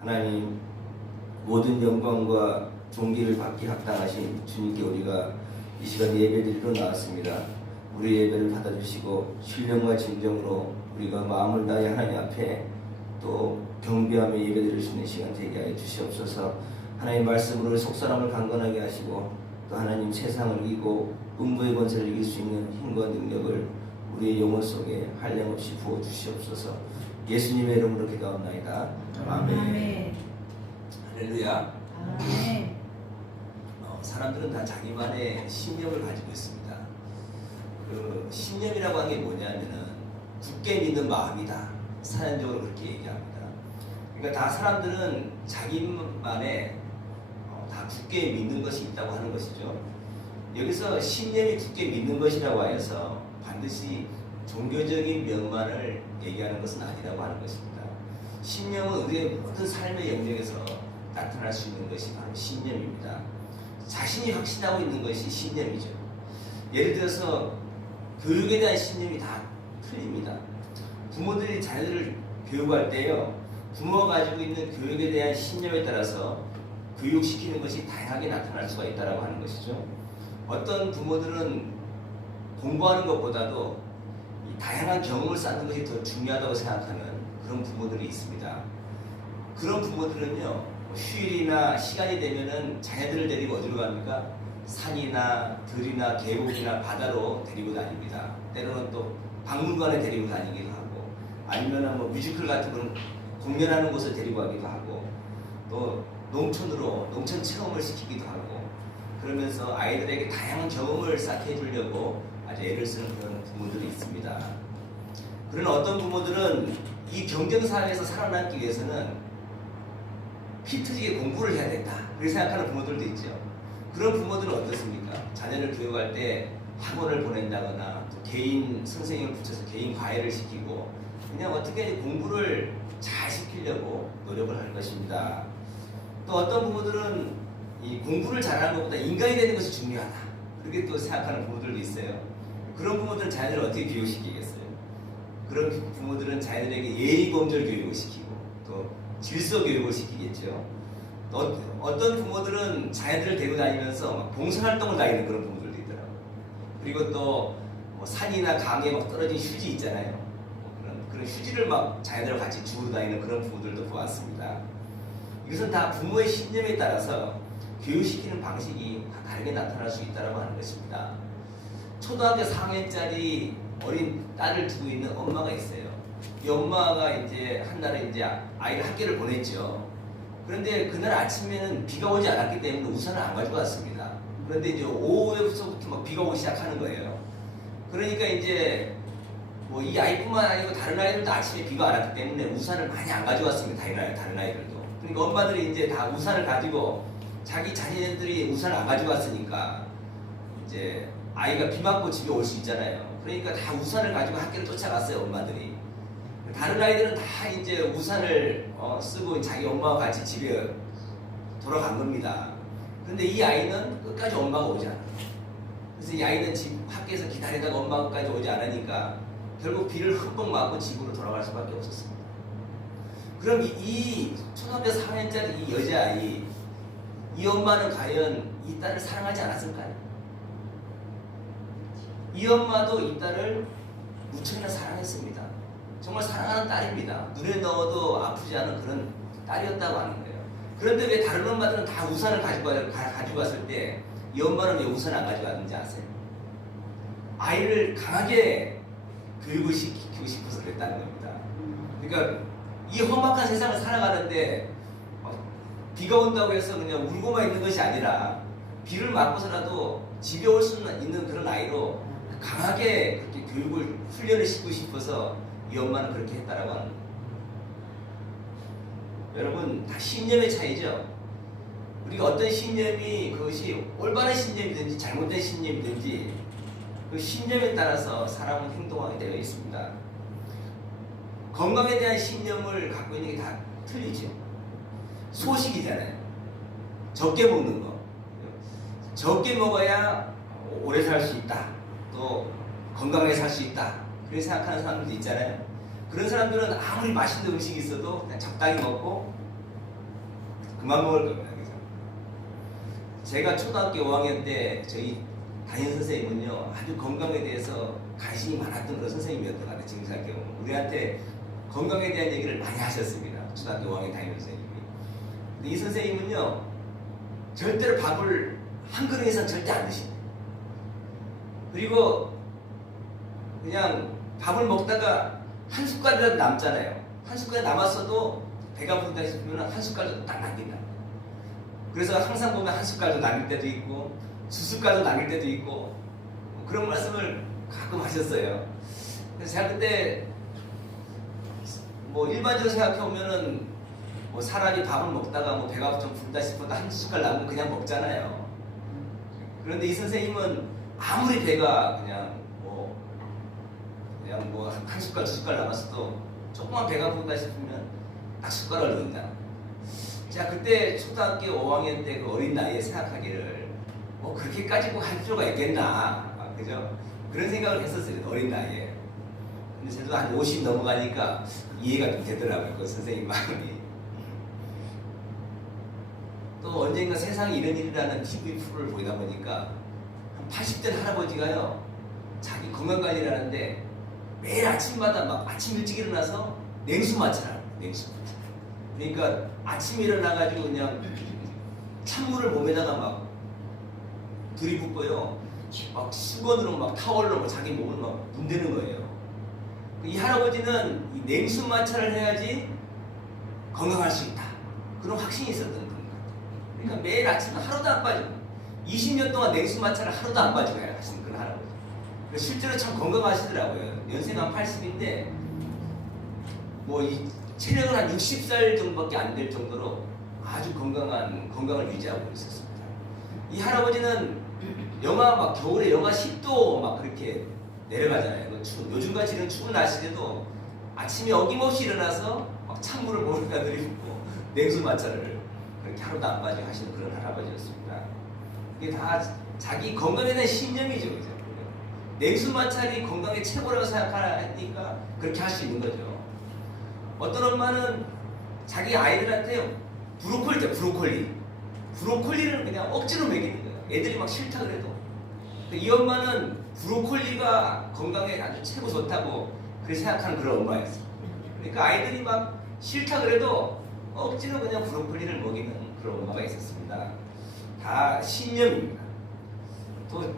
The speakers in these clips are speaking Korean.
하나님, 모든 영광과 존귀를 받기 합당하신 주님께 우리가 이 시간 예배드리러 나왔습니다. 우리 예배를 받아주시고 신령과 진정으로 우리가 마음을 다해 하나님 앞에 또 경배하며 예배드릴 수 있는 시간 되게 하여 주시옵소서. 하나님 말씀으로 속사람을 강건하게 하시고 또 하나님 세상을 이기고 음부의 권세를 이길 수 있는 힘과 능력을 우리의 영혼 속에 한량없이 부어 주시옵소서. 예수님의 이름으로 기도합나이다. 아멘. 할렐루야. 아멘. 사람들은 다 자기만의 신념을 가지고 있습니다. 그 신념이라고 하는 게 뭐냐면은 굳게 믿는 마음이다. 사연적으로 그렇게 얘기합니다. 그러니까 다 사람들은 자기만의 다 굳게 믿는 것이 있다고 하는 것이죠. 여기서 신념이 굳게 믿는 것이라고 해서 반드시 종교적인 면만을 얘기하는 것은 아니라고 하는 것입니다. 신념은 우리의 모든 삶의 영역에서 나타날 수 있는 것이 바로 신념입니다. 자신이 확신하고 있는 것이 신념이죠. 예를 들어서 교육에 대한 신념이 다 틀립니다. 부모들이 자녀들을 교육할 때요, 부모가 가지고 있는 교육에 대한 신념에 따라서 교육시키는 것이 다양하게 나타날 수가 있다고 하는 것이죠. 어떤 부모들은 공부하는 것보다도 이 다양한 경험을 쌓는 것이 더 중요하다고 생각하는 그런 부모들이 있습니다. 그런 부모들은요, 휴일이나 시간이 되면은 자녀들을 데리고 어디로 갑니까? 산이나 들이나 계곡이나 바다로 데리고 다닙니다. 때로는 또 박물관에 데리고 다니기도 하고, 아니면 뭐 뮤지컬 같은 건 공연하는 곳을 데리고 가기도 하고, 또 농촌으로 농촌 체험을 시키기도 하고, 그러면서 아이들에게 다양한 경험을 쌓게 해주려고 아주 애를 쓰는 그런 부모들이 있습니다. 그러나 어떤 부모들은 이 경쟁사회에서 살아남기 위해서는 피 터지게 공부를 해야 된다, 그렇게 생각하는 부모들도 있죠. 그런 부모들은 어떻습니까? 자녀를 교육할 때 학원을 보낸다거나 또 개인 선생님을 붙여서 개인 과외를 시키고 그냥 어떻게 공부를 잘 시키려고 노력을 할 것입니다. 또 어떤 부모들은 이 공부를 잘하는 것보다 인간이 되는 것이 중요하다, 그렇게 또 생각하는 부모들도 있어요. 그런 부모들은 자녀들을 어떻게 교육시키겠어요? 그런 부모들은 자녀들에게 예의범절 교육을 시키고 또 질서 교육을 시키겠죠. 또 어떤 부모들은 자녀들을 데리고 다니면서 막 봉사활동을 다니는 그런 부모들도 있더라고요. 그리고 또 뭐 산이나 강에 막 떨어진 휴지 있잖아요. 그런 휴지를 막 자녀들과 같이 주우러 다니는 그런 부모들도 보았습니다. 이것은 다 부모의 신념에 따라서 교육시키는 방식이 다 다르게 나타날 수 있다고 하는 것입니다. 초등학교 4학년짜리 어린 딸을 두고 있는 엄마가 있어요. 이 엄마가 이제 한날에 이제 아이를 학교를 보냈죠. 그런데 그날 아침에는 비가 오지 않았기 때문에 우산을 안 가지고 왔습니다. 그런데 이제 오후에서부터 막 비가 오기 시작하는 거예요. 그러니까 이제 뭐 이 아이뿐만 아니고 다른 아이들도 아침에 비가 안 왔기 때문에 우산을 많이 안 가지고 왔습니다. 다른 아이들도. 그러니까 엄마들이 이제 다 우산을 가지고 자기 자녀들이 우산을 안 가지고 왔으니까 이제 아이가 비 맞고 집에 올 수 있잖아요. 그러니까 다 우산을 가지고 학교를 쫓아갔어요, 엄마들이. 다른 아이들은 다 이제 우산을 쓰고 자기 엄마와 같이 집에 돌아간 겁니다. 그런데 이 아이는 끝까지 엄마가 오지 않아요. 그래서 이 아이는 집 학교에서 기다리다가 엄마까지 오지 않으니까 결국 비를 흠뻑 맞고 집으로 돌아갈 수밖에 없었습니다. 그럼 이 초등학교 4학년짜리 이 여자아이, 이 엄마는 과연 이 딸을 사랑하지 않았을까요? 이 엄마도 이 딸을 무척이나 사랑했습니다. 정말 사랑하는 딸입니다. 눈에 넣어도 아프지 않은 그런 딸이었다고 하는 거예요. 그런데 왜 다른 엄마들은 다 우산을 가지고 왔을 때 이 엄마는 왜 우산을 안 가지고 왔는지 아세요? 아이를 강하게 교육을 시키고 싶어서 그랬다는 겁니다. 그러니까 이 험악한 세상을 살아가는데 비가 온다고 해서 그냥 울고만 있는 것이 아니라 비를 맞고서라도 집에 올 수 있는 그런 아이로 강하게 그렇게 교육을 훈련을 시키고 싶어서 이 엄마는 그렇게 했다라고 하는 거예요. 여러분, 다 신념의 차이죠. 우리가 어떤 신념이 그것이 올바른 신념이든지 잘못된 신념이든지 그 신념에 따라서 사람은 행동하게 되어 있습니다. 건강에 대한 신념을 갖고 있는 게 다 틀리죠. 소식이잖아요. 적게 먹는 거. 적게 먹어야 오래 살 수 있다. 또 건강하게 살 수 있다. 그렇게 생각하는 사람들도 있잖아요. 그런 사람들은 아무리 맛있는 음식이 있어도 그냥 적당히 먹고 그만 먹을 겁니다. 그죠? 제가 초등학교 5학년 때 저희 담임 선생님은요 아주 건강에 대해서 관심이 많았던 그런 선생님이었던 것 같아요. 지금 생각해보면 우리한테 건강에 대한 얘기를 많이 하셨습니다. 초등학교 5학년 담임 선생님이. 근데 이 선생님은요 절대로 밥을 한 그릇 이상 절대 안 드십니다. 그리고 그냥 밥을 먹다가 한 숟갈이라도 남잖아요. 한 숟갈 남았어도 배가 부르다 싶으면 한 숟갈도 딱 남긴다. 그래서 항상 보면 한 숟갈도 남길 때도 있고 두 숟갈도 남길 때도 있고 그런 말씀을 가끔 하셨어요. 그래서 제가 그때 뭐 일반적으로 생각해 보면은 뭐 사람이 밥을 먹다가 뭐 배가 좀 부르다 싶어도 한 숟갈 남으면 그냥 먹잖아요. 그런데 이 선생님은 아무리 배가 그냥 뭐 한 숟갈 두 숟갈 남았어도 조금만 배가 부르다 싶으면 딱 숟가락을 넣는다. 제가 그때 초등학교 5학년 때 그 어린 나이에 생각하기를 뭐 그렇게까지 꼭 할 필요가 있겠나, 그죠? 그런 생각을 했었어요, 어린 나이에. 근데 저도 한 50 넘어가니까 이해가 좀 되더라고요, 그 선생님 마음이. 또 언젠가 세상에 이런 일이라는 TV 프로를 보다 보니까 한 80대 할아버지가요, 자기 건강관리를 하는데 매일 아침마다 막 아침 일찍 일어나서 냉수 마찰을 냉수. 그러니까 아침에 일어나가지고 그냥 찬물을 몸에다가 막 들이붓고요. 막 수건으로 막 타월로 자기 몸을 막 문대는 거예요. 이 할아버지는 이 냉수 마찰을 해야지 건강할 수 있다. 그런 확신이 있었던 분 같아요. 그러니까 매일 아침 하루도 안 빠지고 20년 동안 냉수 마찰을 하루도 안 빠지고 하시는 그런 할아버지. 실제로 참 건강하시더라고요. 연세가 한 80인데 뭐 이 체력은 한 60살 정도밖에 안 될 정도로 아주 건강을 유지하고 있었습니다. 이 할아버지는 영하 막 겨울에 영하 10도 막 그렇게 내려가잖아요. 요즘같이 이런 추운 날씨에도 아침에 어김없이 일어나서 막 찬물을 몸에다 들이붓고 냉수 마찰을 그렇게 하루도 안 빠지고 하시는 그런 할아버지였습니다. 이게 다 자기 건강에 대한 신념이죠. 그죠? 냉수 마찰이 건강의 최고라고 생각하니까 그렇게 할 수 있는 거죠. 어떤 엄마는 자기 아이들한테 브로콜리를 그냥 억지로 먹이는 거예요. 애들이 막 싫다 그래도. 이 엄마는 브로콜리가 건강에 아주 최고 좋다고 그렇게 생각하는 그런 엄마였어요. 그러니까 아이들이 막 싫다 그래도 억지로 그냥 브로콜리를 먹이는 그런 엄마가 있었습니다. 다 신념입니다. 또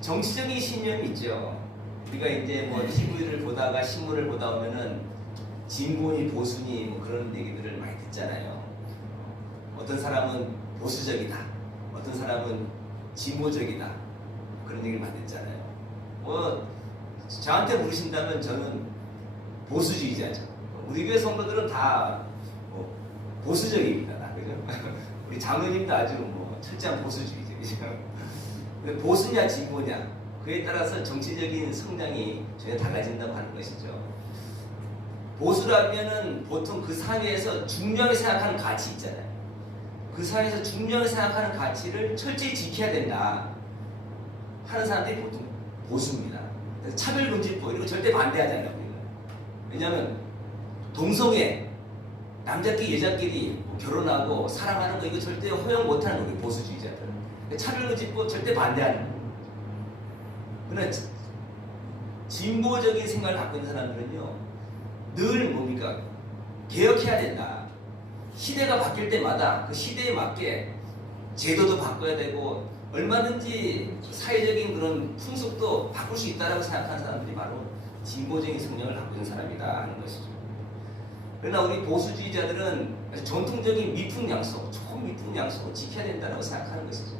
정치적인 신념이 있죠. 우리가 이제 뭐 TV를 보다가 신문을 보다 보면은 진보니 보수니 뭐 그런 얘기들을 많이 듣잖아요. 어떤 사람은 보수적이다, 어떤 사람은 진보적이다, 그런 얘기를 많이 듣잖아요. 뭐 저한테 물으신다면 저는 보수주의자죠. 우리 교회 성도들은 다 뭐 보수적입니다, 그죠? 우리 장로님도 아주 뭐 철저한 보수주의죠. 보수냐 진보냐 그에 따라서 정치적인 성향이 전혀 달라진다고 하는 것이죠. 보수라면은 보통 그 사회에서 중요하게 생각하는 가치 있잖아요. 그 사회에서 중요하게 생각하는 가치를 철저히 지켜야 된다 하는 사람들이 보통 보수입니다. 차별금지법 이런 거 절대 반대하잖아요. 왜냐하면 동성애 남자끼리 여자끼리 결혼하고 사랑하는 거 이거 절대 허용 못하는 우리 보수주의자들. 차별금지법 절대 반대하는 거예요. 그러나 진보적인 생각을 갖고 있는 사람들은요 늘 뭡니까? 개혁해야 된다. 시대가 바뀔 때마다 그 시대에 맞게 제도도 바꿔야 되고 얼마든지 사회적인 그런 풍속도 바꿀 수 있다고 생각하는 사람들이 바로 진보적인 성향을 갖고 있는 사람이다 하는 것이죠. 그러나 우리 보수주의자들은 전통적인 미풍양속, 초미풍양속을 지켜야 된다고 생각하는 것이죠.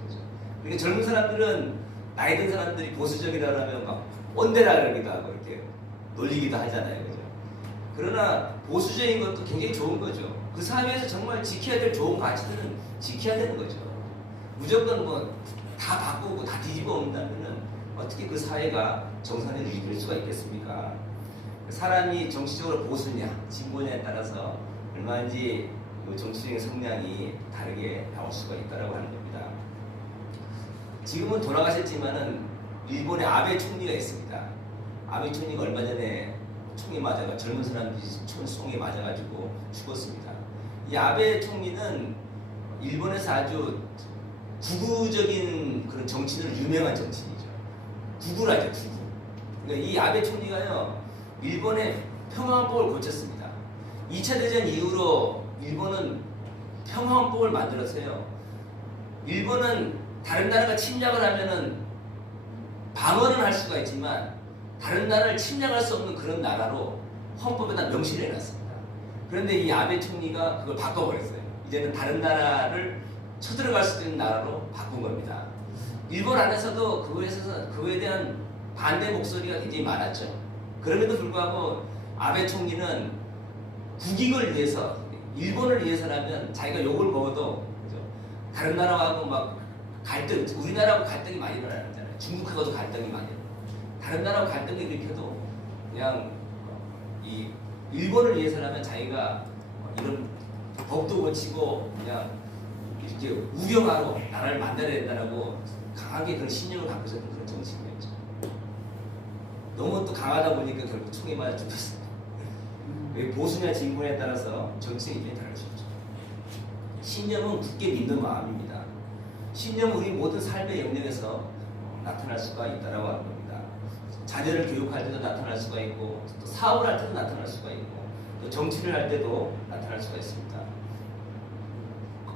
그러니까 젊은 사람들은 나이 든 사람들이 보수적이라면 막 꼰대라 그러기도 하고 이렇게 놀리기도 하잖아요. 그죠? 그러나 보수적인 것도 굉장히 좋은 거죠. 그 사회에서 정말 지켜야 될 좋은 가치들은 지켜야 되는 거죠. 무조건 뭐 다 바꾸고 다 뒤집어 엎는다면은 어떻게 그 사회가 정상에 유지될 수가 있겠습니까? 사람이 정치적으로 보수냐, 진보냐에 따라서 얼마든지 정치적인 성향이 다르게 나올 수가 있다고 하는 겁니다. 지금은 돌아가셨지만은 일본의 아베 총리가 있습니다. 아베 총리가 얼마 전에 총에 맞아가 젊은 사람들이 총에 맞아가지고 죽었습니다. 이 아베 총리는 일본에서 아주 구구적인 그런 정치인으로 유명한 정치인이죠. 구구라죠, 구구. 그러니까 이 아베 총리가요, 일본의 평화헌법을 고쳤습니다. 2차 대전 이후로 일본은 평화헌법을 만들었어요. 일본은 다른 나라가 침략을 하면은 방어는 할 수가 있지만 다른 나라를 침략할 수 없는 그런 나라로 헌법에다 명시를 해놨습니다. 그런데 이 아베 총리가 그걸 바꿔버렸어요. 이제는 다른 나라를 쳐들어갈 수 있는 나라로 바꾼 겁니다. 일본 안에서도 그거에 대한 반대 목소리가 굉장히 많았죠. 그럼에도 불구하고 아베 총리는 국익을 위해서, 일본을 위해서라면 자기가 욕을 먹어도 다른 나라하고 막 갈등, 우리나라하고 갈등이 많이 일어나잖아요. 중국하고도 갈등이 많이 일어나요. 다른 나라하고 갈등이 일으켜도 그냥 이 일본을 위해서라면 자기가 이런 법도 고치고 그냥 이렇게 우경화로 나라를 만들어야 된다라고 강하게 그런 신념을 갖고 있었던 그런 정치인이었죠. 너무 또 강하다 보니까 결국 총에 맞아 죽었어요. 보수냐 진보냐에 따라서 정치의 입장이 다를 수 있죠. 신념은 굳게 믿는 마음입니다. 신념은 우리 모든 삶의 영역에서 나타날 수가 있다라고 하는 겁니다. 자녀를 교육할 때도 나타날 수가 있고, 또 사업을 할 때도 나타날 수가 있고, 또 정치를 할 때도 나타날 수가 있습니다.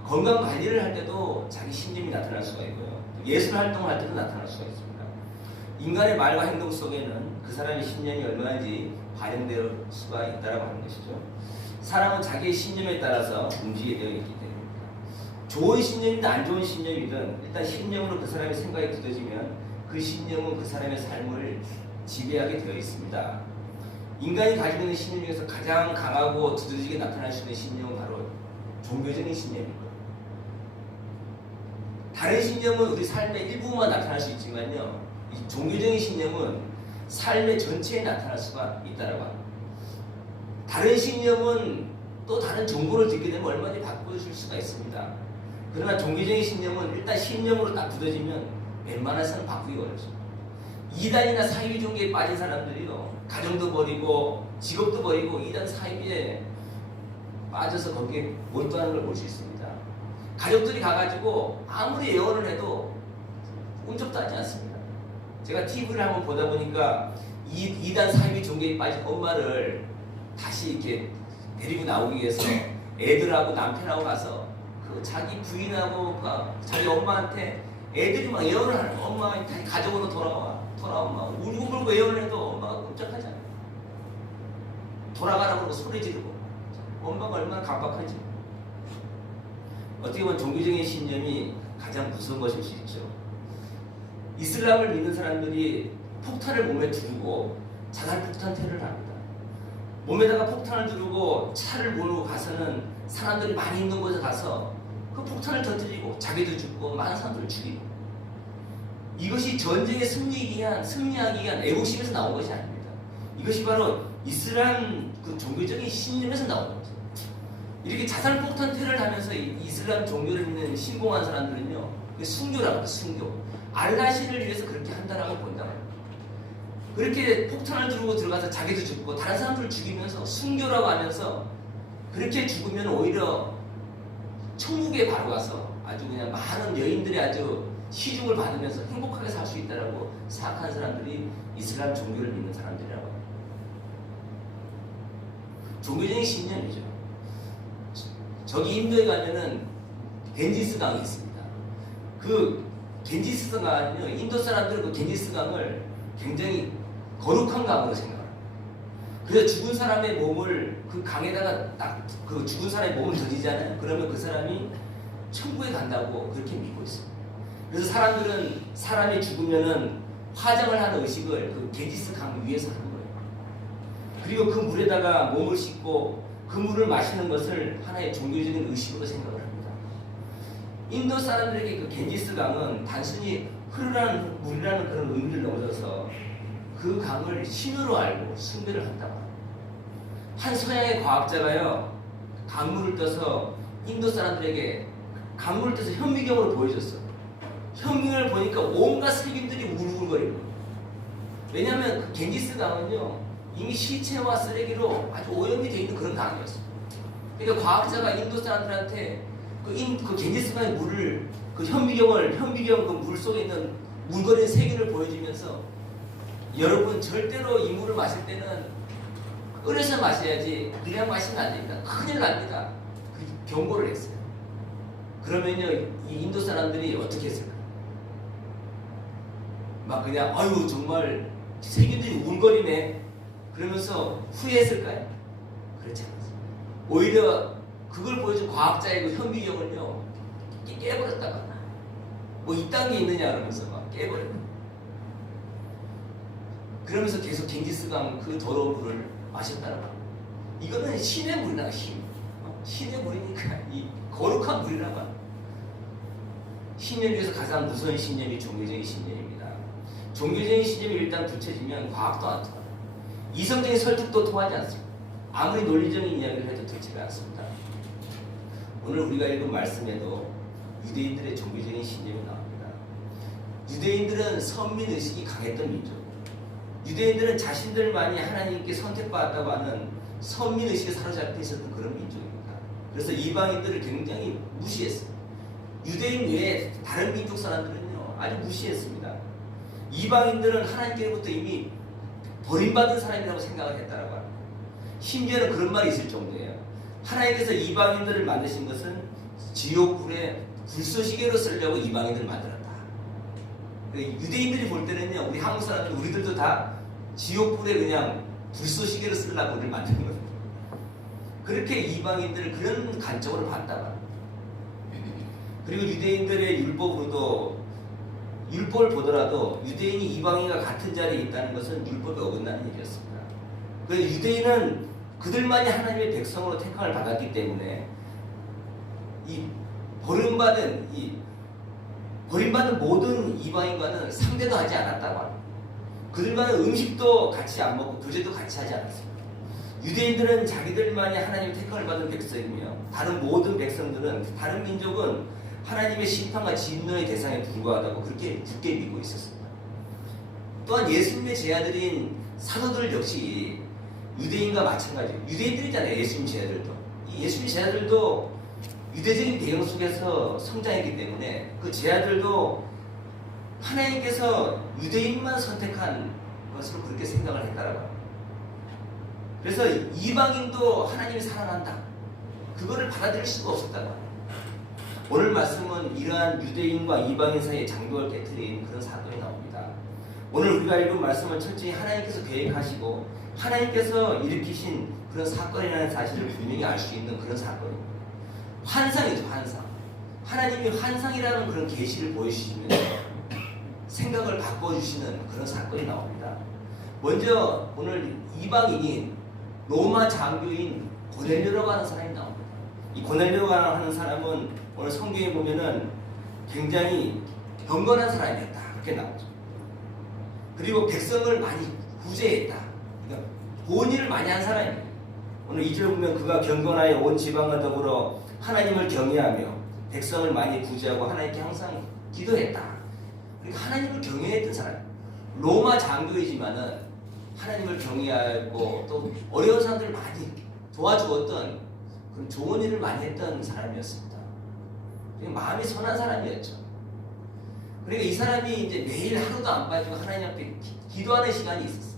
건강 관리를 할 때도 자기 신념이 나타날 수가 있고요. 예술 활동을 할 때도 나타날 수가 있습니다. 인간의 말과 행동 속에는 그 사람의 신념이 얼마나 반영될 수가 있다라고 하는 것이죠. 사람은 자기의 신념에 따라서 움직이게 되어 있기 때문입니다. 좋은 신념이든 안 좋은 신념이든 일단 신념으로 그 사람의 생각이 굳어지면 그 신념은 그 사람의 삶을 지배하게 되어 있습니다. 인간이 가지고 있는 신념 중에서 가장 강하고 두드러지게 나타날 수 있는 신념은 바로 종교적인 신념입니다. 다른 신념은 우리 삶의 일부만 나타날 수 있지만요, 이 종교적인 신념은 삶의 전체에 나타날 수가 있다라고 합니다. 다른 신념은 또 다른 정보를 듣게 되면 얼마든지 바꿔줄 수가 있습니다. 그러나 종교적인 신념은 일단 신념으로 딱 굳어지면 웬만해서는 바꾸기 어렵습니다. 이단이나 사이비 종교에 빠진 사람들이요, 가정도 버리고 직업도 버리고 이단 사이비에 빠져서 거기에 몰두하는 걸 볼 수 있습니다. 가족들이 가가지고 아무리 예언을 해도 꿈쩍도 하지 않습니다. 제가 TV를 한번 보다 보니까 이단 사이비 종교에 빠진 엄마를 다시 이렇게 데리고 나오기 위해서 애들하고 남편하고 가서 그 자기 부인하고 자기 엄마한테 애들이 막 예언을 하는 거야. 엄마가 다시 가족으로 돌아오면 막 울고불고 예언을 해도 엄마가 끔찍하잖아요. 돌아가라고 그러고 소리 지르고. 엄마가 얼마나 강박하지. 어떻게 보면 종교적인 신념이 가장 무서운 것일 수 있죠. 이슬람을 믿는 사람들이 폭탄을 몸에 두르고 자살폭탄 테러를 합니다. 몸에다가 폭탄을 두르고 차를 몰고 가서는 사람들이 많이 있는 곳에 가서 그 폭탄을 터뜨리고 자기도 죽고 많은 사람들을 죽이고, 이것이 전쟁에 승리하기 위한 애국심에서 나온 것이 아닙니다. 이것이 바로 이슬람 그 종교적인 신념에서 나온 겁니다. 이렇게 자살폭탄 테러를 하면서 이슬람 종교를 믿는 신봉한 사람들은요, 순교라고 해요. 순교. 알라신을 위해서 그렇게 한다라고 본다고 해요. 그렇게 폭탄을 두르고 들어가서 자기도 죽고 다른 사람들을 죽이면서 순교라고 하면서 그렇게 죽으면 오히려 천국에 바로 가서 아주 그냥 많은 여인들의 아주 시중을 받으면서 행복하게 살 수 있다라고 생각하는 사람들이 이슬람 종교를 믿는 사람들이라고 해요. 종교적인 신념이죠. 저기 인도에 가면은 겐지스 강이 있습니다. 그 겐지스 강은요, 인도 사람들은 그 겐지스 강을 굉장히 거룩한 강으로 생각합니다. 그래서 죽은 사람의 몸을 그 강에다가 딱 그 죽은 사람의 몸을 던지잖아요. 그러면 그 사람이 천국에 간다고 그렇게 믿고 있습니다. 그래서 사람들은 사람이 죽으면은 화장을 하는 의식을 그 겐지스 강 위에서 하는 거예요. 그리고 그 물에다가 몸을 씻고 그 물을 마시는 것을 하나의 종교적인 의식으로 생각을 합니다. 인도 사람들에게 그 겐지스 강은 단순히 흐르는 물이라는 그런 의미를 넘어서서 그 강을 신으로 알고 숭배를 한다고 합니다. 한 서양의 과학자가요, 강물을 떠서 인도 사람들에게 강물을 떠서 현미경으로 보여줬어요. 현미경을 보니까 온갖 세균들이 우글우글거리고, 왜냐하면 그 겐지스 강은요, 이미 시체와 쓰레기로 아주 오염이 되어 있는 그런 강이었어요. 그러니까 과학자가 인도 사람들한테 그 겐지스강의 물을 그 현미경 그 물 속에 있는 물건의 세계를 보여주면서 여러분 절대로 이 물을 마실 때는 끓여서 마셔야지 그냥 마시면 안 됩니다. 큰일 납니다. 그 경고를 했어요. 그러면요 이 인도 사람들이 어떻게 했을까요? 막 그냥 아유 정말 세균들이 울거리네 그러면서 후회했을까요? 그렇지 않았어요. 오히려 그걸 보여준 과학자의 그 현미경을요 깨버렸다가 뭐 이딴 게 있느냐 그러면서 막 깨버렸다. 그러면서 계속 갱지스강 그 더러운 물을 마셨다는 거예요. 이거는 신의 물이나 신의 물이니까 이 거룩한 물이라고 합니다. 신념 중에서 가장 무서운 신념이 종교적인 신념입니다. 종교적인 신념이 일단 굳혀지면 과학도 안 통합니다. 이성적인 설득도 통하지 않습니다. 아무리 논리적인 이야기를 해도 되지가 않습니다. 오늘 우리가 읽은 말씀에도 유대인들의 종교적인 신념이 나옵니다. 유대인들은 선민의식이 강했던 민족입니다. 유대인들은 자신들만이 하나님께 선택받았다고 하는 선민의식에 사로잡혀 있었던 그런 민족입니다. 그래서 이방인들을 굉장히 무시했어요. 유대인 외에 다른 민족 사람들은요 아주 무시했습니다. 이방인들은 하나님께로부터 이미 버림받은 사람이라고 생각을 했다라고 합니다. 심지어는 그런 말이 있을 정도예요. 하나님께서 이방인들을 만드신 것은 지옥불에 불쏘시개로 쓰려고 이방인들을 만들었다. 유대인들이 볼 때는요 우리 한국 사람들 우리들도 다 지옥불에 그냥 불쏘시개로 쓰려고 우리를 만든 거예요. 그렇게 이방인들을 그런 관점으로 봤다고 합니다. 그리고 유대인들의 율법을 보더라도 유대인이 이방인과 같은 자리에 있다는 것은 율법에 어긋나는 일이었습니다. 그래서 유대인은 그들만이 하나님의 백성으로 택함을 받았기 때문에 이 버림받은 모든 이방인과는 상대도 하지 않았다고 합니다. 그들과는 음식도 같이 안 먹고 교제도 같이 하지 않았습니다. 유대인들은 자기들만이 하나님의 택함을 받은 백성이며 다른 모든 백성들은 다른 민족은 하나님의 심판과 진노의 대상에 불과하다고 그렇게 굳게 믿고 있었습니다. 또한 예수님의 제자들인 사도들 역시 유대인과 마찬가지예요. 유대인들이잖아요. 예수님 제자들도. 이 예수님 제자들도 유대적인 배경 속에서 성장했기 때문에 그 제자들도 하나님께서 유대인만 선택한 것으로 그렇게 생각을 했다라고 합니다. 그래서 이방인도 하나님이 사랑한다. 그거를 받아들일 수가 없었다고 합니다. 오늘 말씀은 이러한 유대인과 이방인 사이의 장벽을 깨트린 그런 사건이 나옵니다. 오늘 우리가 읽은 말씀은 철저히 하나님께서 계획하시고 하나님께서 일으키신 그런 사건이라는 사실을 분명히 알 수 있는 그런 사건입니다. 환상이죠, 환상. 하나님이 환상이라는 그런 계시를 보여주시면서 생각을 바꿔주시는 그런 사건이 나옵니다. 먼저 오늘 이방인인 로마 장교인 고넬료라고 하는 사람이 나옵니다. 이 고넬료라고 하는 사람은 오늘 성경에 보면은 굉장히 경건한 사람이었다. 그렇게 나오죠. 그리고 백성을 많이 구제했다. 그러니까 좋은 일을 많이 한 사람이에요. 오늘 2절 보면 그가 경건하여 온 지방과 더불어 하나님을 경외하며 백성을 많이 구제하고 하나님께 항상 기도했다. 그러니까 하나님을 경외했던 사람. 로마 장교이지만은 하나님을 경외하고 또 어려운 사람들을 많이 도와주었던 그런 좋은 일을 많이 했던 사람이었습니다. 마음이 선한 사람이었죠. 그러니까 이 사람이 이제 매일 하루도 안 빠지고 하나님 앞에 기도하는 시간이 있었어요.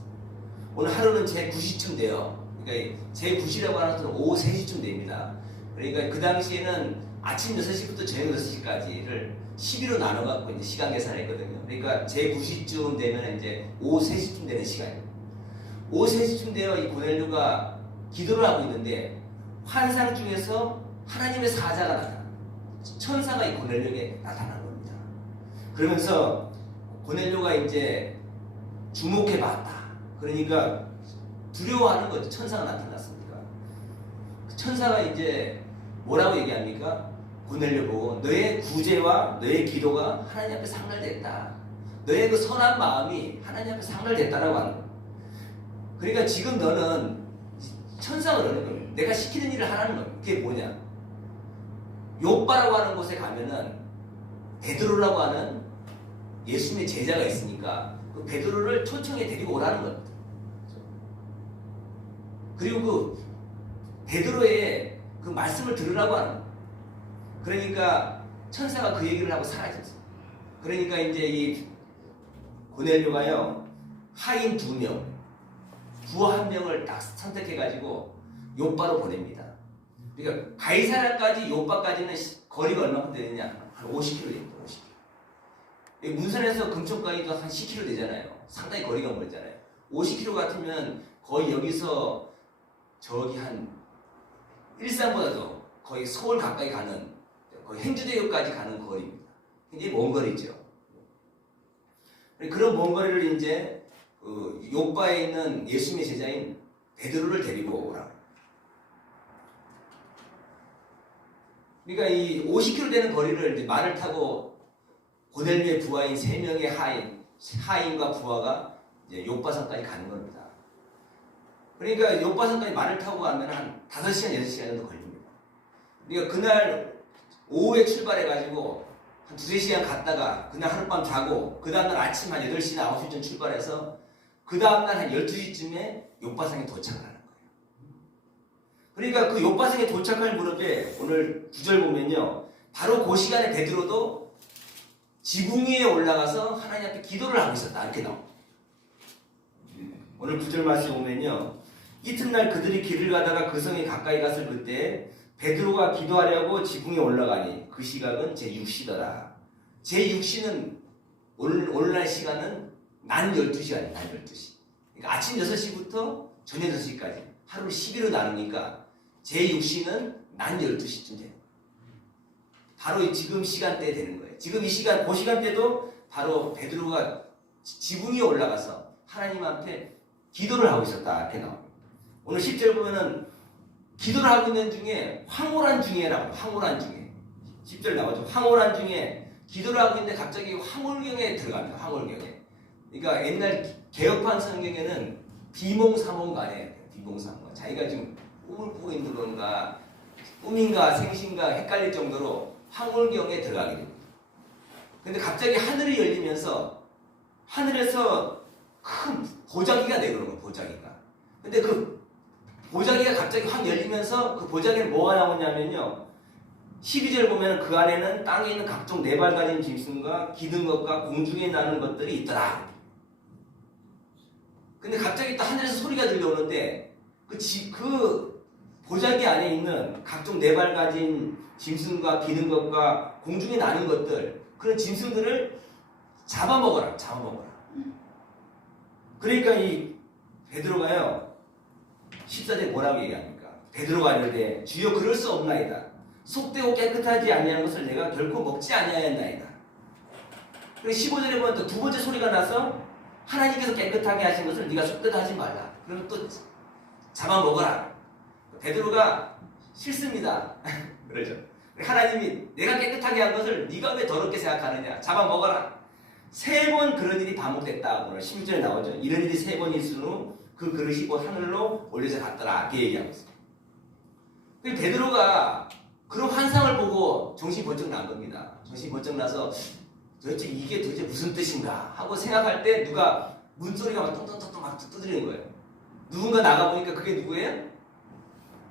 오늘 하루는 제 9시쯤 돼요. 그러니까 제 9시라고 하는 것은 오후 3시쯤 됩니다. 그러니까 그 당시에는 아침 6시부터 저녁 6시까지를 12로 나눠갖고 이제 시간 계산을 했거든요. 그러니까 제 9시쯤 되면 이제 오후 3시쯤 되는 시간이에요. 오후 3시쯤 되어 이 고넬료가 기도를 하고 있는데 환상 중에서 하나님의 사자가 나타납니다. 천사가 이 고넬료에게 나타난 겁니다. 그러면서 고넬료가 이제 주목해 봤다. 그러니까 두려워하는 거죠. 천사가 나타났으니까. 천사가 이제 뭐라고 얘기합니까? 고넬료 보고 너의 구제와 너의 기도가 하나님 앞에 상달됐다. 너의 그 선한 마음이 하나님 앞에 상달됐다라고 하는 거예요. 그러니까 지금 너는 천사가 그러는 거예요. 내가 시키는 일을 하라는 거예요. 그게 뭐냐? 욥바라고 하는 곳에 가면은 베드로라고 하는 예수님의 제자가 있으니까 그 베드로를 초청해 데리고 오라는 겁니다. 그리고 그 베드로의 그 말씀을 들으라고 하는 거예요. 그러니까 천사가 그 얘기를 하고 사라졌어요. 그러니까 이제 이 고넬료가요, 하인 2명, 부하 1명을 딱 선택해가지고 요바로 보냅니다. 그러니까 가이사랴까지 요바까지는 거리가 얼마큼 되느냐? 한 50km 됩니다. 50km. 문선에서 금천까지도 한 10km 되잖아요. 상당히 거리가 멀잖아요. 50km 같으면 거의 여기서 저기 한 일산보다도 거의 서울 가까이 가는, 거의 행주대교까지 가는 거리입니다. 굉장히 먼 거리죠. 그런 먼 거리를 이제 요바에 있는 예수님의 제자인 베드로를 데리고 오라. 그러니까 이 50km 되는 거리를 이제 말을 타고 고넬료의 부하인 3명의 하인과 부하가 이제 요바산까지 가는 겁니다. 그러니까 요바산까지 말을 타고 가면 한 5시간, 6시간 정도 걸립니다. 그러니까 그날 오후에 출발해가지고 한 2-3시간 갔다가 그날 하룻밤 자고 그 다음날 아침 한 8시나 9시쯤 출발해서 그 다음날 한 12시쯤에 요바산에 도착을 하는 거예요. 그러니까 그 요바산에 도착할 무렵에 오늘 9절 보면요, 바로 그 시간에 베드로도 지붕 위에 올라가서 하나님 앞에 기도를 하고 있었다, 이렇게 나옵니다. 오늘 9절 말씀 보면요, 이튿날 그들이 길을 가다가 그 성에 가까이 갔을 그때 베드로가 기도하려고 지붕에 올라가니 그 시각은 제6시더라. 제6시는 오늘날 시간은 낮 12시간이에요. 낮 12시. 그러니까 아침 6시부터 저녁 6시까지 하루를 10일로 나누니까 제6시는 낮 12시쯤 되는 거예요. 바로 지금 시간대에 되는 거예요. 지금 이 시간, 그 시간대도 바로 베드로가 지붕 위에 올라가서 하나님 앞에 기도를 하고 있었다, 이렇게 나옵니다. 오늘 10절 보면은 기도를 하고 있는 중에 황홀한 중에라고, 황홀한 중에 10절 나오죠. 황홀한 중에 기도를 하고 있는데 갑자기 황홀경에 들어갑니다. 황홀경에. 그러니까 옛날 개혁판 성경에는 비몽사몽간에, 비몽사몽간, 자기가 지금 꿈을 꾸고 있는 건가 꿈인가 생신가 헷갈릴 정도로 황홀경에 들어가게 됩니다. 근데 갑자기 하늘이 열리면서 하늘에서 큰 보자기가 내려오는 거예요. 보자기가. 근데 그 보자기가 갑자기 확 열리면서 그 보자기에 뭐가 나오냐면요, 12절 보면 그 안에는 땅에 있는 각종 네발 가진 짐승과 기든 것과 공중에 나는 것들이 있더라. 근데 갑자기 또 하늘에서 소리가 들려오는데 그 보자기 안에 있는 각종 네발 가진 짐승과 기든 것과 공중에 나는 것들, 그런 짐승들을 잡아먹어라. 잡아먹어라. 그러니까 이 베드로가요, 14절에 뭐라고 얘기합니까? 베드로가 이르되 주여 그럴 수 없나이다. 속되고 깨끗하지 아니한 것을 내가 결코 먹지 아니하였나이다. 그리고 15절에 보면 또 두 번째 소리가 나서 하나님께서 깨끗하게 하신 것을 네가 속되다 하지 말라. 그러면 또 잡아먹어라. 베드로가 싫습니다. 그러죠. 하나님이 내가 깨끗하게 한 것을 네가 왜 더럽게 생각하느냐. 잡아먹어라. 3번 그런 일이 반복됐다. 오늘 16절에 나오죠. 이런 일이 3번 있은 후 그 그릇이 곧 하늘로 올려져 갔더라. 이렇게 얘기하고 있어요. 베드로가 그런 환상을 보고 정신이 번쩍 난 겁니다. 정신이 번쩍 나서 도대체 이게 도대체 무슨 뜻인가 하고 생각할 때 누가 문소리가 막 똥똥똥똥 막 두드리는 거예요. 누군가 나가보니까 그게 누구예요?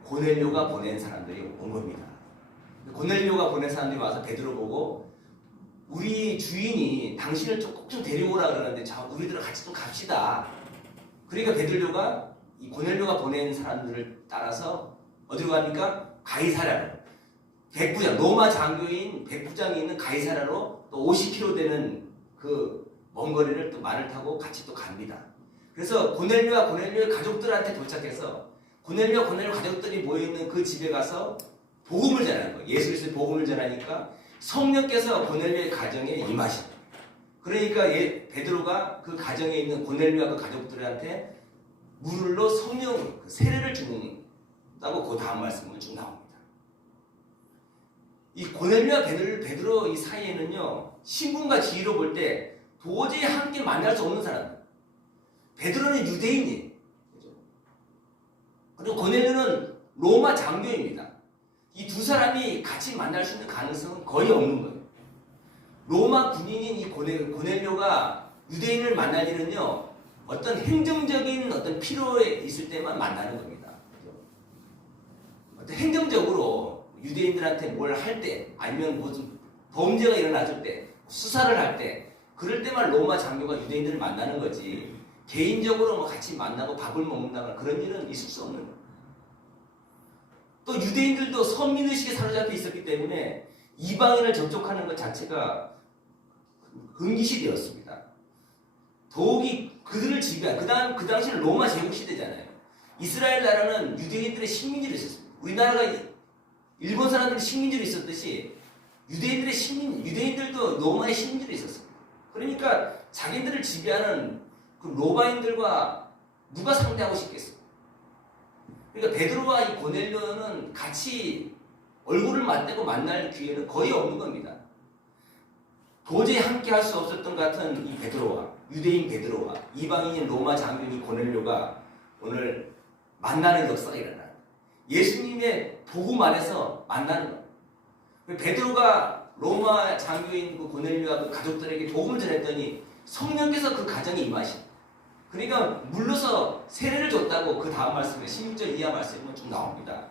고넬료가 보낸 사람들이 온 겁니다. 고넬료가 보낸 사람들이 와서 베드로 보고 우리 주인이 당신을 꼭 좀 데리고 오라 그러는데 자, 우리들 같이 좀 갑시다. 그러니까 베드로가 이 고넬료가 보낸 사람들을 따라서 어디로 갑니까? 가이사랴로. 백부장, 로마 장교인 백부장이 있는 가이사랴로 또 50km 되는 그 먼 거리를 또 말을 타고 같이 또 갑니다. 그래서 고넬료와 고넬료의 가족들한테 도착해서 고넬료 가족들이 모여있는 그 집에 가서 복음을 전하는 거예요. 예수 그리스도의 복음을 전하니까 성령께서 고넬료의 가정에 임하십니다. 그러니까 베드로가 그 가정에 있는 고넬료와 그 가족들한테 물로 성령 세례를 주는다고 그 다음 말씀은 쭉 나옵니다. 이 고넬료와 베드로 이 사이에는요, 신분과 지위로 볼 때 도저히 함께 만날 수 없는 사람. 베드로는 유대인이에요. 그리고 고넬료는 로마 장교입니다. 이 두 사람이 같이 만날 수 있는 가능성은 거의 없는 거예요. 로마 군인인 이 고넬료가 유대인을 만날 일은요, 어떤 행정적인 어떤 필요에 있을 때만 만나는 겁니다. 어떤 행정적으로 유대인들한테 뭘 할 때, 아니면 무슨 범죄가 일어났을 때, 수사를 할 때, 그럴 때만 로마 장교가 유대인들을 만나는 거지. 개인적으로 뭐 같이 만나고 밥을 먹는다거나 그런 일은 있을 수 없는 거예요. 또 유대인들도 선민의식에 사로잡혀 있었기 때문에 이방인을 접촉하는 것 자체가 금기시 되었습니다. 더욱이 그들을 지배한, 그 당시는 로마 제국 시대잖아요. 이스라엘 나라는 유대인들의 식민지로 있었습니다. 우리나라가 일본 사람들이 식민지로 있었듯이 유대인들도 로마의 식민지로 있었습니다. 그러니까 자기들을 지배하는 그 로마인들과 누가 상대하고 싶겠어요? 그러니까 베드로와 이 고넬료는 같이 얼굴을 맞대고 만날 기회는 거의 없는 겁니다. 도저히 함께 할 수 없었던 것 같은 이 베드로와, 유대인 베드로와 이방인인 로마 장군이 고넬료가 오늘 만나는 역사가 일어나요. 예수님의 복음 안에서 만나는 거예요. 베드로가 로마 장교인 그 고넬료와 그 가족들에게 복음을 전했더니 성령께서 그 가정에 임하신. 그러니까 물러서 세례를 줬다고 그 다음 말씀에 16절 이하 말씀에 쭉 나옵니다.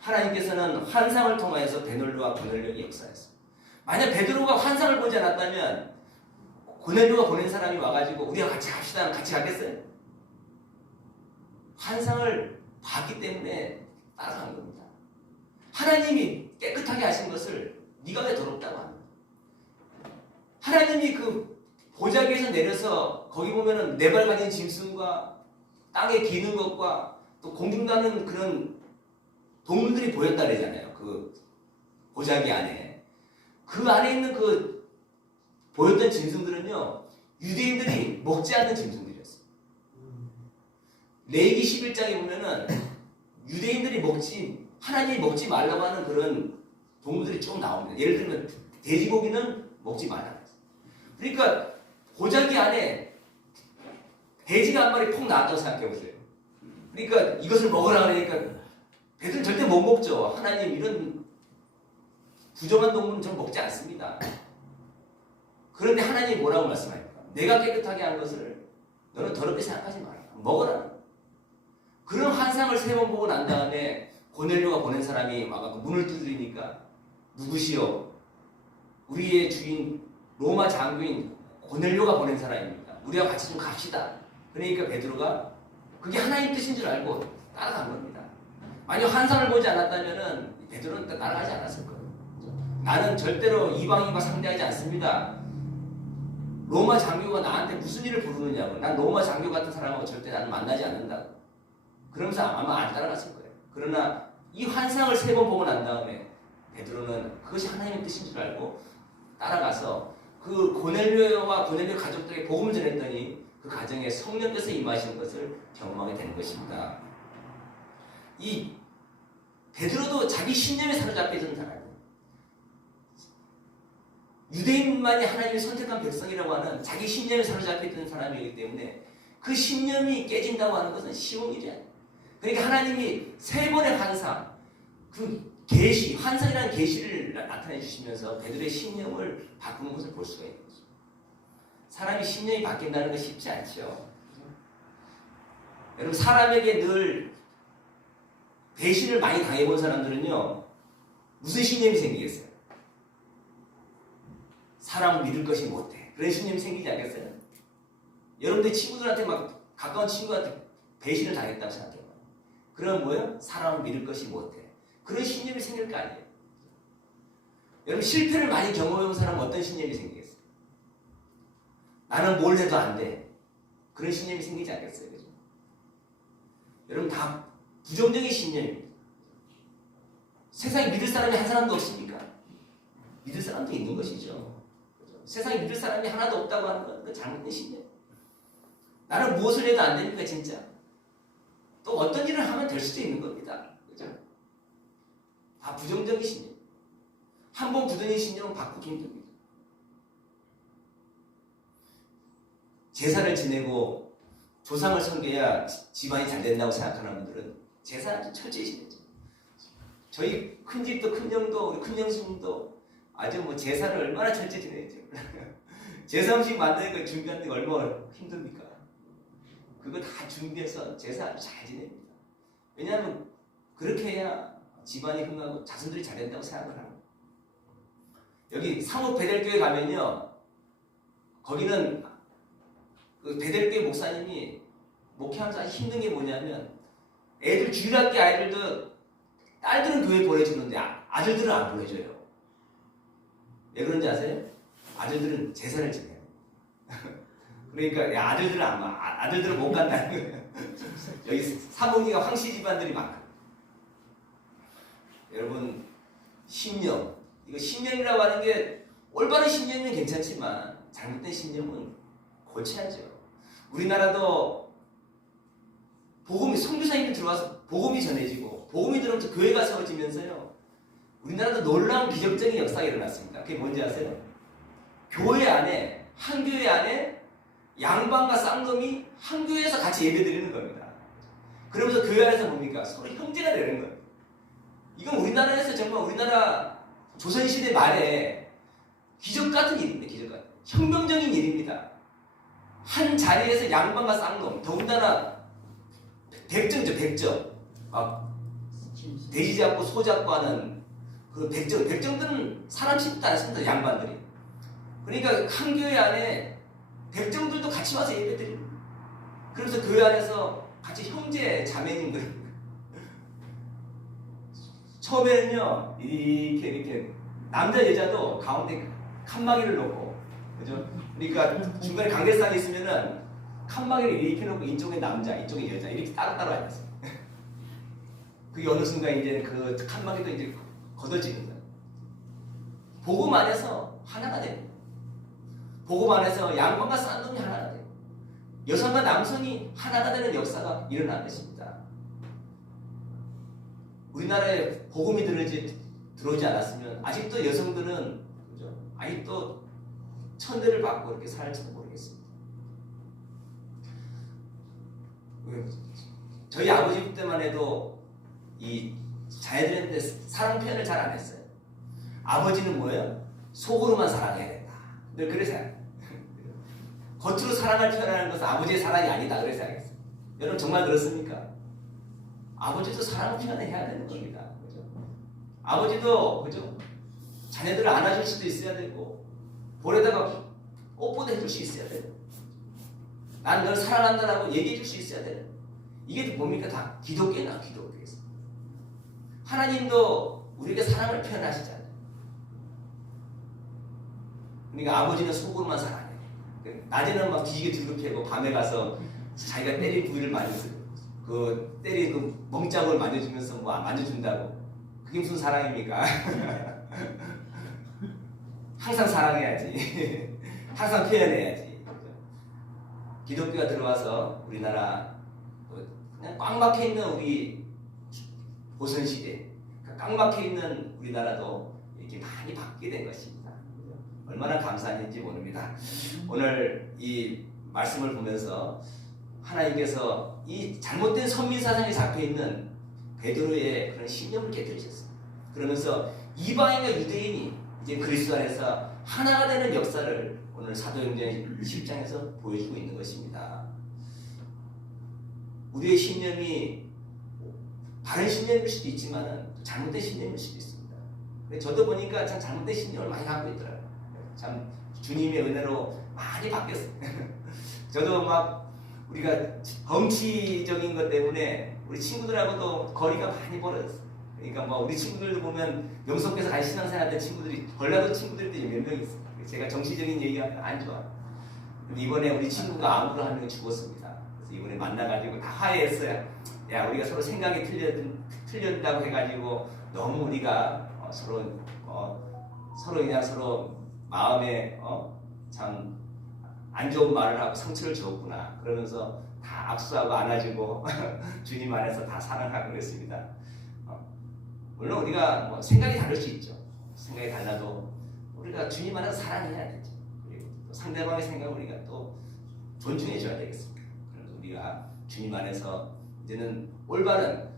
하나님께서는 환상을 통하여서 베드로와 고넬료의 역사였어요. 만약 베드로가 환상을 보지 않았다면 고넬료가 보낸 사람이 와가지고 우리가 같이 갑시다. 같이 가겠어요? 환상을 봤기 때문에 따라간 겁니다. 하나님이 깨끗하게 하신 것을 네가 왜 더럽다고 하는 거야? 하나님이 그 보자기에서 내려서 거기 보면은 네 발 가진 짐승과 땅에 기는 것과 또 공중나는 그런 동물들이 보였다 그러잖아요. 그 보자기 안에. 그 안에 있는 그 보였던 짐승들은요, 유대인들이 먹지 않는 짐승들이었어요. 레위기 11장에 보면은 유대인들이 하나님이 먹지 말라고 하는 그런 동물들이 쭉 나옵니다. 예를 들면 돼지고기는 먹지 말라고 했어요. 그러니까 보자기 안에 돼지가 한 마리 폭 나왔다고 생각해 보세요. 그러니까 이것을 먹으라 그러니까 배들은 절대 못 먹죠. 하나님 이런 부정한 동물은 전 먹지 않습니다. 그런데 하나님이 뭐라고 말씀합니까? 내가 깨끗하게 한 것을 너는 더럽게 생각하지 마라. 먹어라. 그런 환상을 3번 보고 난 다음에 고넬료가 보낸 사람이 와서 문을 두드리니까 누구시오? 우리의 주인 로마 장교인 고넬료가 보낸 사람입니다. 우리와 같이 좀 갑시다. 그러니까 베드로가 그게 하나님 뜻인 줄 알고 따라간 겁니다. 만약 환상을 보지 않았다면 베드로는 따라가지 않았을 거예요. 나는 절대로 이방인과 상대하지 않습니다. 로마 장교가 나한테 무슨 일을 부르느냐고. 난 로마 장교 같은 사람하고 절대 나는 만나지 않는다고. 그러면서 아마 안 따라갔을 거예요. 그러나 이 환상을 3번 보고 난 다음에 베드로는 그것이 하나님의 뜻인 줄 알고 따라가서 그 고넬료와 고넬료 가족들에게 복음을 전했더니 그 가정에 성령께서 임하신 것을 경험하게 되는 것입니다. 이 베드로도 자기 신념에 사로잡혀 있는 사람이에요. 유대인만이 하나님이 선택한 백성이라고 하는 자기 신념에 사로잡혀 있던 사람이기 때문에 그 신념이 깨진다고 하는 것은 쉬운 일이 아니에요. 그러니까 하나님이 3번의 환상, 그 계시, 환상이라는 계시를 나타내 주시면서 베드로의 신념을 바꾸는 것을 볼 수가 있는 거죠. 사람이 신념이 바뀐다는 건 쉽지 않죠. 여러분, 사람에게 늘 배신을 많이 당해본 사람들은요, 무슨 신념이 생기겠어요? 사람을 믿을 것이 못해. 그런 신념이 생기지 않겠어요? 여러분들 친구들한테 막 가까운 친구한테 배신을 당했다고 생각해요. 그럼 뭐예요? 사람을 믿을 것이 못해. 그런 신념이 생길 거 아니에요. 여러분, 실패를 많이 경험해본 사람은 어떤 신념이 생기겠어요? 나는 뭘 해도 안 돼. 그런 신념이 생기지 않겠어요? 그죠? 여러분, 다 부정적인 신념입니다. 세상에 믿을 사람이 한 사람도 없습니까? 믿을 사람도 있는 것이죠. 그죠? 세상에 믿을 사람이 하나도 없다고 하는 건 그 잘못된 신념. 나는 무엇을 해도 안 됩니까, 진짜? 또 어떤 일을 하면 될 수도 있는 겁니다. 그죠? 다 부정적인 신념. 한 번 굳어진 신념은 바꾸기 힘듭니다. 제사를 지내고 조상을 섬겨야 집안이 잘 된다고 생각하는 분들은 제사를 좀 철저히 지내죠. 저희 큰집도 큰형도 우리 큰형수님도 아주 뭐 제사를 얼마나 철저히 지내죠. 제사 음식 만드는 거 준비하는 게 얼마나 힘듭니까? 그거 다 준비해서 제사 아주 잘 지냅니다. 왜냐하면 그렇게 해야 집안이 흥하고 자손들이 잘 된다고 생각을 합니다. 여기 상업 베델교회 가면요, 거기는 그 베델교회 목사님이 목회하면서 힘든 게 뭐냐면 애들 주일학교 아이들도 딸들은 교회 보내주는데 아들들은 안 보내줘요. 왜 그런지 아세요? 아들들은 제사를 지내요. 그러니까 아들들은 못 간다는 거예요. 여기 사모님과 황씨 집안들이 많아요. 여러분, 신념, 이거 신념이라고 하는 게 올바른 신념은 괜찮지만 잘못된 신념은 고쳐야죠. 우리나라도 복음이, 선교사님이 들어와서 복음이 전해지고 복음이 들어오면서 교회가 세워지면서요, 우리나라도 놀라운 기적적인 역사가 일어났습니다. 그게 뭔지 아세요? 교회 안에, 한 교회 안에 양반과 쌍놈이 한 교회에서 같이 예배드리는 겁니다. 그러면서 교회 안에서 뭡니까? 서로 형제가 되는 거예요. 이건 우리나라에서 정말 우리나라 조선시대 말에 기적 같은 일입니다. 기적 같은. 혁명적인 일입니다. 한 자리에서 양반과 쌍놈, 더군다나 백정죠, 백정. 막 돼지 잡고 소 잡고 하는 그 백정들은 사람 취급도 안 했습니다. 양반들이. 그러니까 한 교회 안에 백정들도 같이 와서 예배드립니다. 그래서 교회 안에서 같이 형제 자매님들. 처음에는요, 이렇게 남자 여자도 가운데 칸막이를 놓고, 그죠? 그러니까 중간에 강대상이 있으면은 칸막이를 이렇게 놓고 이쪽에 남자, 이쪽에 여자 이렇게 따로따로 앉았어요. 그게 어느 순간 이제 그 칸막이도 이제 걷어지는 거예요. 복음 안에서 하나가 됩니다. 복음 안에서 양반과 쌍놈이 하나가 돼요. 여성과 남성이 하나가 되는 역사가 일어난 것입니다. 우리나라에 복음이 들어오지 않았으면 아직도 여성들은, 그죠? 아직도 천대를 받고 이렇게 살지도 모르겠습니다. 저희 아버지 때만 해도 이 자녀들한테 사랑 표현을 잘 안 했어요. 아버지는 뭐예요? 속으로만 사랑해야 된다. 늘 그래 생각해요. 겉으로 사랑을 표현하는 것은 아버지의 사랑이 아니다. 그래 생각했어요. 여러분 정말 그렇습니까? 아버지도 사랑을 표현해야 되는 겁니다. 그죠? 아버지도, 그죠? 자녀들을 안아줄 수도 있어야 되고, 볼에다가 꽃보다 해줄 수 있어야 되고, 난 널 사랑한다라고 얘기해 줄 수 있어야 되는. 이게 뭡니까? 다 기독교나 기독교에서. 하나님도 우리에게 사랑을 표현하시잖아요. 그러니까 아버지는 속으로만 사랑해요. 낮에는 막 뒤지게 뒤룩해고 밤에 가서 자기가 때린 부위를 만져주고, 그 때린 그 멍자국을 만져주면서 뭐 만져준다고. 그게 무슨 사랑입니까? 항상 사랑해야지. 항상 표현해야지. 기독교가 들어와서 우리나라 그냥 꽉 막혀 있는 우리 조선시대, 꽉 막혀 있는 우리나라도 이렇게 많이 바뀌게 된 것입니다. 얼마나 감사한 일인지 모릅니다. 오늘 이 말씀을 보면서 하나님께서 이 잘못된 선민사상에 잡혀있는 베드로의 그런 신념을 깨뜨리셨습니다. 그러면서 이방인과 유대인이 이제 그리스도 안에서 하나가 되는 역사를 오늘 사도행전 10장에서 보여주고 있는 것입니다. 우리의 신념이 바른 신념일 수도 있지만 잘못된 신념일 수도 있습니다. 저도 보니까 참 잘못된 신념을 많이 갖고 있더라고요. 참 주님의 은혜로 많이 바뀌었어요. 저도 막 우리가 정치적인 것 때문에 우리 친구들하고도 거리가 많이 벌어졌어요. 그러니까 뭐 우리 친구들도 보면 명석께서 같이 신앙생활 한 친구들이, 전라도 친구들도 몇 명 있어요. 제가 정치적인 얘기하면 안 좋아. 근데 이번에 우리 친구가 암으로 한 명이 죽었습니다. 그래서 이번에 만나가지고 다 화해했어요. 야, 우리가 서로 생각이 틀렸다고 해가지고 너무 우리가 서로 그냥 서로 마음에 참 안 좋은 말을 하고 상처를 줬구나. 그러면서 다 악수하고 안아주고 주님 안에서 다 사랑하고 그랬습니다. 물론 우리가 뭐 생각이 다를 수 있죠. 생각이 달라도 우리가 주님 안에서 사랑해야 되죠. 그리고 또 상대방의 생각을 우리가 또 존중해 줘야 되겠습니다. 그래서 우리가 주님 안에서 이제는 올바른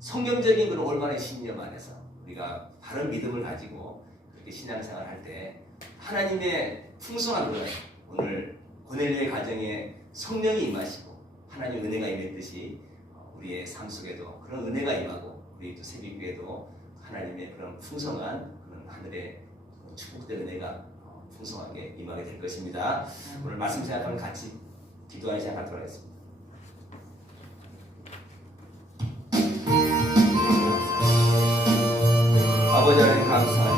성경적인 그런 올바른 신념 안에서 우리가 바른 믿음을 가지고 그렇게 신앙생활을 할 때 하나님의 풍성한 은혜, 오늘 고넬료의 가정에 성령이 임하시고 하나님의 은혜가 임했듯이 우리의 삶 속에도 그런 은혜가 임하고 우리 또 새벽교회도 하나님의 그런 풍성한 그런 하늘의 축복된 은혜가 풍성하게 임하게 될 것입니다. 오늘 말씀 생각하면 같이 기도하기 시작하도록 하겠습니다. 아버지 하나님 감사합니다.